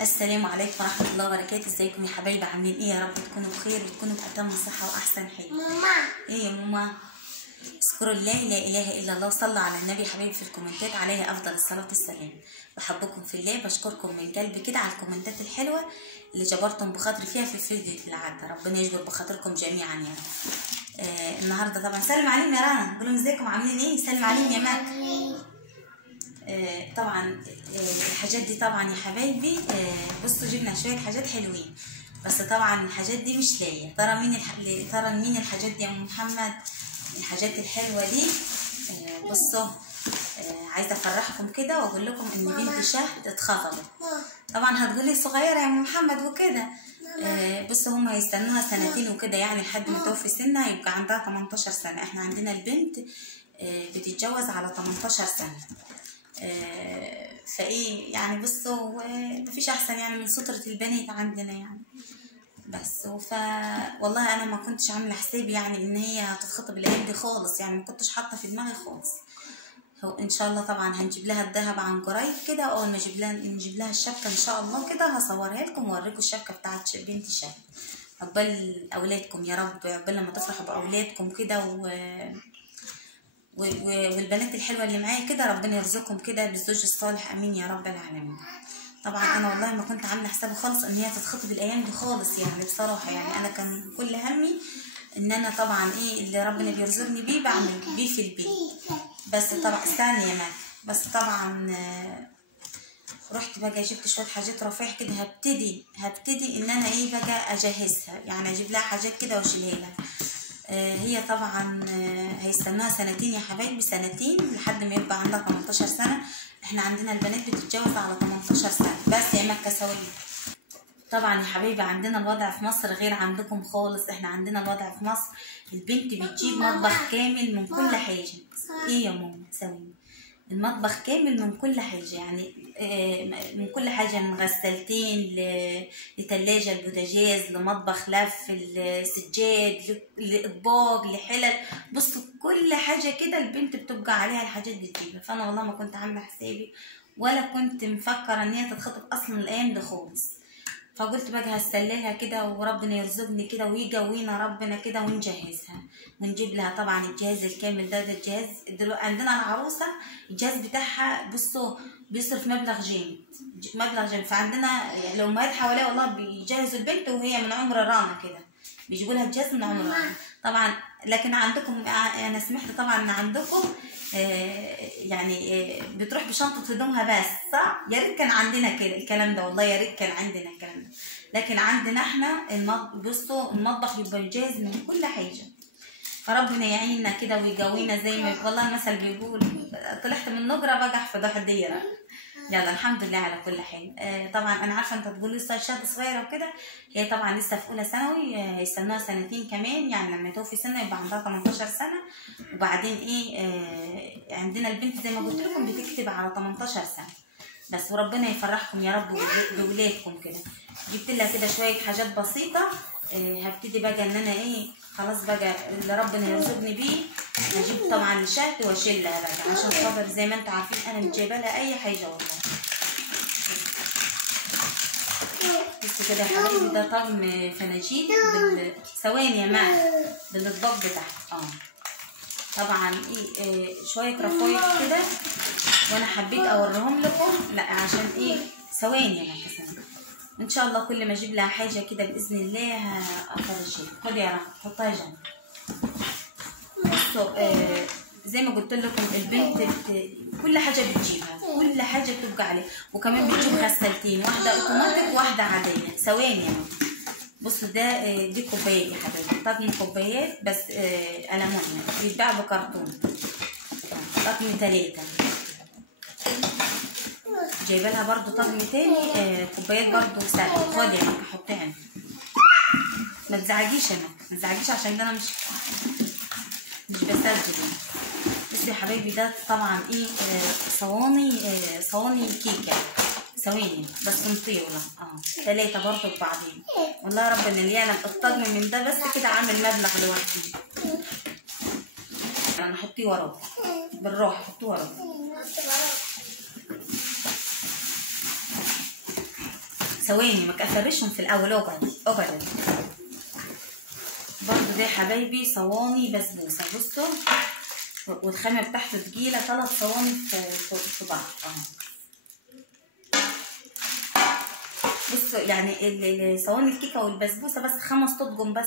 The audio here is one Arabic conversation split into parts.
السلام عليكم ورحمة الله وبركاته. ازيكم يا حبايبي؟ عاملين ايه؟ يا رب تكونوا بخير وتكونوا بأتم الصحة وأحسن حال. ماما ايه يا ماما؟ اذكروا الله لا إله إلا الله. صلوا على النبي حبايبي في الكومنتات، عليه أفضل الصلاة والسلام. بحبكم في الله، بشكركم من قلبي كده على الكومنتات الحلوة اللي جبرتم بخاطري فيها في الفيديو اللي عدى. ربنا يجبر بخاطركم جميعا يعني. النهارده طبعا سلم عليهم يا رنا، قولوا ازيكم عاملين ايه؟ سلم عليهم يا ماك. طبعا الحاجات دي طبعا يا حبايبي بصوا جبنا شويه حاجات حلوين، بس طبعا الحاجات دي مش ليا. ترى مين الحاجات دي يا ام محمد؟ الحاجات الحلوه دي بصوا عايزه افرحكم كده واقول لكم ان بنت شهد اتخطبت. طبعا هتقولي صغيره يا ام محمد وكده، بصوا هم هيستنوها سنتين وكده يعني لحد ما توفي سنها يبقى عندها 18 سنه. احنا عندنا البنت بتتجوز على 18 سنه. فايه يعني بصوا مفيش احسن يعني من سترة البنات عندنا يعني. بس والله انا ما كنتش عامله حسابي يعني ان هي هتتخطب الايام دي خالص، يعني ما كنتش حاطه في دماغي خالص. هو ان شاء الله طبعا هنجيب لها الذهب عن قريب كده، اول ما نجيب لها الشبكه ان شاء الله كده هصورها لكم واوريكم الشبكه بتاعت بنت شهد. عقبال اولادكم يا رب، عقبال لما تفرحوا باولادكم كده والبنات الحلوه اللي معايا كده ربنا يرزقكم كده بالزوج الصالح، امين يا رب العالمين. طبعا انا والله ما كنت عامله حسابي خالص ان هي تتخطب الايام دي خالص يعني بصراحه. يعني انا كان كل همي ان انا طبعا ايه اللي ربنا بيرزقني بيه بعمل بيه في البيت. بس طبعا استني يا ماك، بس طبعا رحت بقى جبت شويه حاجات رفيع كده، هبتدي ان انا ايه بقى اجهزها، يعني اجيب لها حاجات كده واشيلها لها. هي طبعا هيستناها سنتين يا حبايبي، سنتين لحد ما يبقى عندها 18 سنة. احنا عندنا البنات بتتجوز على 18 سنة بس يا مكة سوية. طبعا يا حبايبي عندنا الوضع في مصر غير عندكم خالص. احنا عندنا الوضع في مصر البنت بتجيب مطبخ كامل من كل حاجة. ايه يا ماما سوي؟ المطبخ كامل من كل حاجة، يعني من كل حاجة، من غسالتين لتلاجة البوتاجاز لمطبخ لف السجاد لأطباق لحلل. بصوا كل حاجة كده البنت بتبقى عليها الحاجات دي تجيبها. فأنا والله ما كنت عاملة حسابي ولا كنت مفكرة إن هي تتخطب أصلا الأيام دي خالص. فقلت بقى هستللها كده وربنا يرزقني كده ويقوينا ربنا كده ونجهزها ونجيب لها طبعا الجهاز الكامل. ده الجهاز دلوقتي عندنا العروسه الجهاز بتاعها بصوا بيصرف مبلغ جامد. فعندنا الامهات حواليها والله بيجهزوا البنت وهي من عمر رانا كده، بيجيبوا لها الجهاز من عمر رانا طبعا. لكن عندكم انا سمعت طبعا ان عندكم يعني بتروح بشنطه هدومها بس، صح؟ يا ريت كان عندنا كده الكلام ده، والله يا ريت كان عندنا الكلام ده. لكن عندنا احنا بصوا المطبخ يبقى جاهز من كل حاجه. فربنا يعيننا كده ويقوينا زي ما والله المثل بيقول طلعت من نجره بقح في ضحضيره. يلا الحمد لله على كل حال. طبعا انا عارفه انت تقول لسه شهد صغيره وكده، هي طبعا لسه في اولى ثانوي. هيستنوها سنتين كمان، يعني لما توفي سنه يبقى عندها 18 سنه. وبعدين ايه عندنا البنت زي ما قلت لكم بتكتب على 18 سنه بس. وربنا يفرحكم يا رب بولادكم كده. جبت لها كده شويه حاجات بسيطه. هبتدي بقى ان انا ايه خلاص بقى اللي ربنا يرزقني بيه هجيب طبعا لشهد واشيلها بقى عشان خاطر زي ما انتوا عارفين انا مش جايبه لها اي حاجه والله. بصوا كده يا حبايبي ده طقم فناجيل ثواني يا معي بالاطباق بتاعها. طبعا ايه شويه رفايف كده وانا حبيت اوريهم لكم، لا عشان ايه ثواني يا معي ان شاء الله كل ما اجيب لها حاجه كده باذن الله هفرجيها. خدي يا رحمه حطها جنب. بصوا زي ما قلت لكم البنت كل حاجه بتجيبها، كل حاجه بتبقى عليها. وكمان بتجيب غسالتين، واحده اوتوماتيك واحده عاديه. ثواني يعني بصوا دي كوبايات يا حبايبي، طقم كوبايات بس ألمونيوم بيتباع بكرتون، طقم 3. جايبه لها برضو طقم تاني كوبايات برضو سهل. خدي يا ماما حطيها هنا، ما تزعجيش يا ماما ما تزعجيش عشان انا مش بسجل. بصوا يا حبايبي ده طبعا ايه صواني كيكه. ثواني بس مطيوله 3 برضو ببعضين. والله ربنا اللي يعلم الطقم من ده بس كده عامل مبلغ لوحده. انا حطيه وراه بالراحه، حطيه وراه. ثواني، ما افرشهم في الاول. اقعد. برضو ده يا حبايبي صواني بسبوسه. بصوا، والخامه بتاعته تقيله، 3 صواني في بعض اهو. بصوا يعني صواني الكيكه والبسبوسه بس 5 تطقم بس،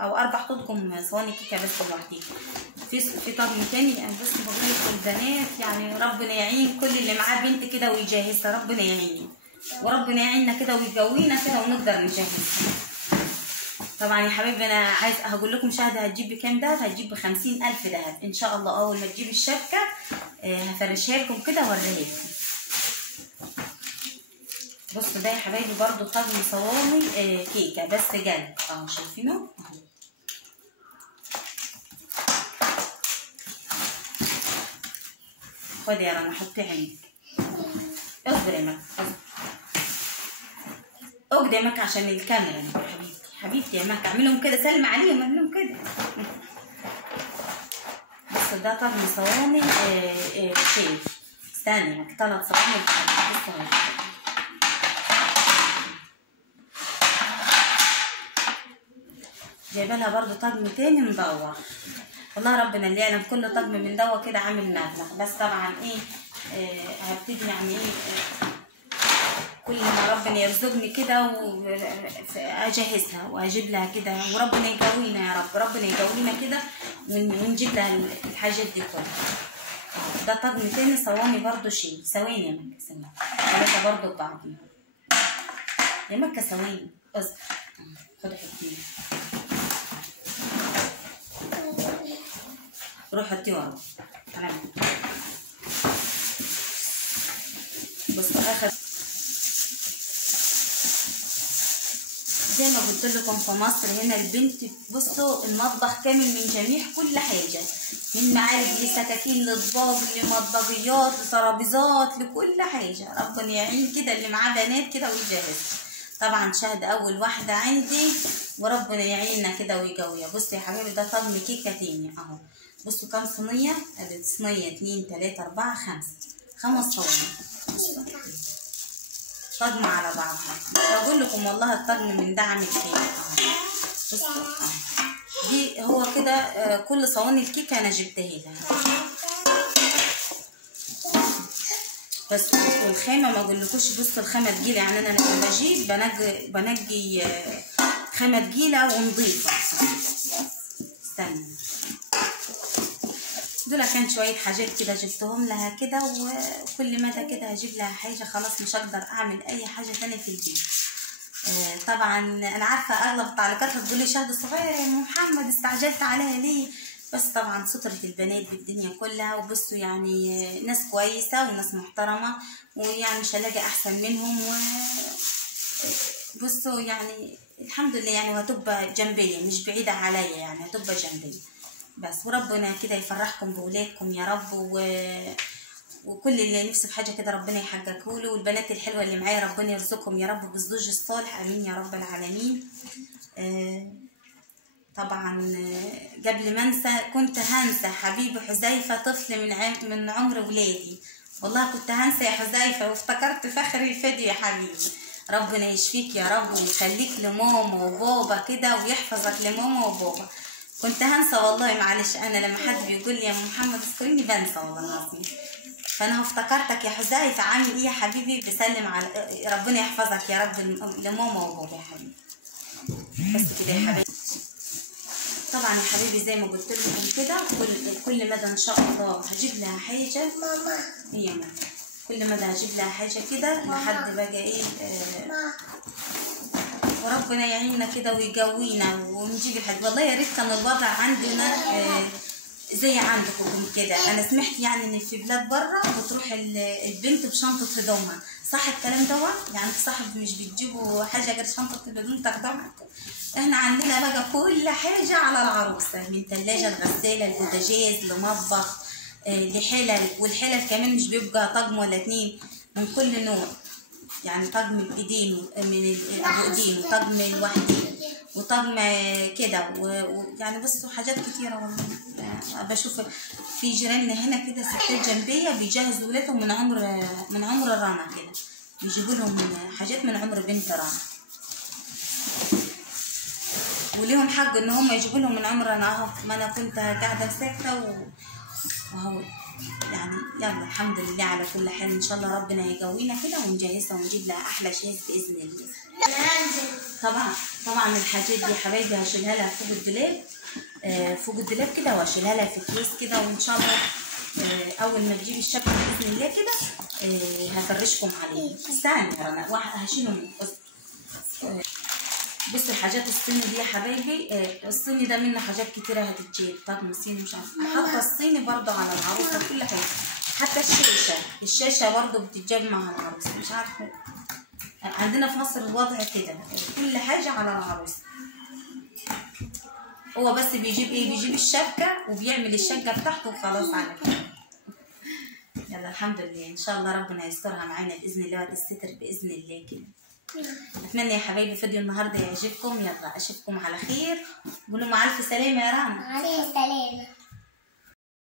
او 4 تطقم صواني كيكه بس لوحدي. في طقم تاني. بس بقول لكم البنات يعني ربنا يعين كل اللي معاه بنت كده ويجهزها، ربنا يعين وربنا يعيننا كده ويقوينا كده ونقدر نجهزها. طبعا يا حبايبي انا هقول لكم شهده هتجيب بكام دهب؟ هتجيب ب50,000 دهب ان شاء الله. اول ما تجيب الشبكه هفرشها لكم كده واوريها لكم. بصوا ده يا حبايبي برضو طقم صواني كيكه بس جلد اهو، شايفينه اهو. خدي يا رنا حطي عينك. اصبري يا مكة، اقعدي يا مكة عشان الكاميرا يا حبيبتي يا مكة. اعملهم كده، سلم عليهم، اعملهم كده. بصوا ده طقم صواني شيف. استني يا مكة، 3 صواني بصوا جايبه لها برضو طقم تاني مدور. والله ربنا اللي يعلم، كل طقم من دوا كده عامل مبلغ. بس طبعا هبتدي يعني كل ما ربنا يرزقني كده واجهزها واجيب لها كده، وربنا يقوينا يا رب، ربنا يقوينا كده ونجيب لها الحاجات دي كلها. ده طقم تاني صواني برضو شيء. ثواني يا مكة، ثواني 3 برضو ببعضيهم يا مكة، ثواني اصبر. خدي حطيهم، روح حطيه ورا. بصوا اخر زي ما قلت لكم في مصر هنا البنت، بصوا المطبخ كامل من جميع كل حاجه، من معالق لسكاكين لاطباق لمطبخيات لترابيزات لكل حاجه. ربنا يعين كده اللي معاه بنات كده ويجهز. طبعا شهد اول واحده عندي وربنا يعيننا كده ويقويها. بصوا يا حبايبي ده طقم كيكه تاني اهو. بصوا كام صينيه؟ ادي صينيه 2 3 4 5 صواني. طقم على بعضها. بقول لكم والله الطقم من ده عامل ايه. بصوا دي هو كده كل صواني الكيكه انا جبتها لها. بس والخامه ما اقولكوش. بصوا الخامه تقيله، يعني انا لما بجيب بنجي خامه تقيله ونضيفه. استنى، دول كان شويه حاجات كده جبتهم لها كده، وكل مدى كده هجيب لها حاجه. خلاص مش هقدر اعمل اي حاجه تانية في البيت. طبعا انا عارفه اغلب التعليقات هتقول لي شهد صغيره يا ام محمد استعجلت عليها ليه؟ بس طبعا سترة البنات بالدنيا كلها. وبصوا يعني ناس كويسه وناس محترمه، ويعني مش هلاقي احسن منهم. بصوا يعني الحمد لله يعني، وهتبقى جنبية مش بعيده عليا، يعني هتبقى جنبية بس. وربنا كده يفرحكم بولادكم يا رب، وكل اللي نفسه في حاجه كده ربنا يحققه له. والبنات الحلوه اللي معايا ربنا يرزقهم يا رب بالزوج الصالح، امين يا رب العالمين. طبعا قبل ما انسى كنت هنسى حبيبي حذيفه، طفل من عمر ولادي. والله كنت هنسى يا حذيفه، وافتكرت فخر الفدي يا حبيبي. ربنا يشفيك يا رب ويخليك لماما وبابا كده، ويحفظك لماما وبابا. كنت هنسى والله، معلش انا لما حد بيقول لي يا ام محمد اذكريني بنسى والله العظيم. فانا افتكرتك يا حذيفه. عامل ايه يا حبيبي؟ بسلم على ربنا يحفظك يا رب لماما وبابا يا حبيبي. بس كده يا حبيبي. طبعا يا حبيبي زي ما قلت لكم كده، كل مدى ان شاء الله هجيب لها حاجه. ماما هي ماما كل مدى هجيب لها حاجه كده لحد بقى ايه وربنا يعيننا كده ويقوينا ونجيب الحاجه. والله يا ريت كان الوضع عندنا زي عندكم كده. انا سمعت يعني ان في بلاد بره بتروح البنت بشنطه هدومها، صح الكلام ده؟ يعني صاحب مش بتجيبوا حاجه غير شنطه الهدوم تاخدوها. احنا عندنا بقى كل حاجه على العروسه، من ثلاجه لغساله لبوتاجاز لمطبخ لحلل. والحلل كمان مش بيبقى طقم ولا 2، من كل نوع. يعني طقم بايدين من ابو ايدين، وطقم لوحدين، وطقم كده ويعني بصوا حاجات كتيره والله. يعني بشوف في جيراننا هنا كده ستات جنبيه بيجهزوا ولادهم من عمر الرنا كده. يجيبوا لهم حاجات من عمر بنت رنا، وليهم حق ان هم يجيبوا لهم من عمر انا اهو. ما انا كنت قاعده ساكته وهو يعني يلا الحمد لله على كل حال. ان شاء الله ربنا يقوينا كده ونجهزها ونجيب لها احلى شيء باذن الله. طبعا الحاجات دي يا حبايبي هشيلها لها فوق الدولاب، فوق الدولاب كده، واشيلها لها في كيس كده، وان شاء الله اول ما تجيب الشبكه باذن الله كده هفرشكم عليه. استنى يا رنا هشيلهم. بصوا الحاجات الصيني دي يا حبايبي، الصيني ده منه حاجات كتيره هتتجيب، طقم صيني مش عارفه، حاطه الصيني برضه على العروسه كل حاجه، حتى الشاشه برضه بتتجاب مع العروسه. مش عارفه عندنا في مصر الوضع كده، كل حاجه على العروسه. هو بس بيجيب ايه؟ بيجيب الشبكه وبيعمل الشقه بتاعته وخلاص على كده. يلا الحمد لله، ان شاء الله ربنا يسترها معانا باذن الله وتستر باذن الله كده. اتمنى يا حبايبي فيديو النهارده يعجبكم. يلا اشوفكم على خير، قولوا مع الف سلامه يا رنا. مع الف سلامه.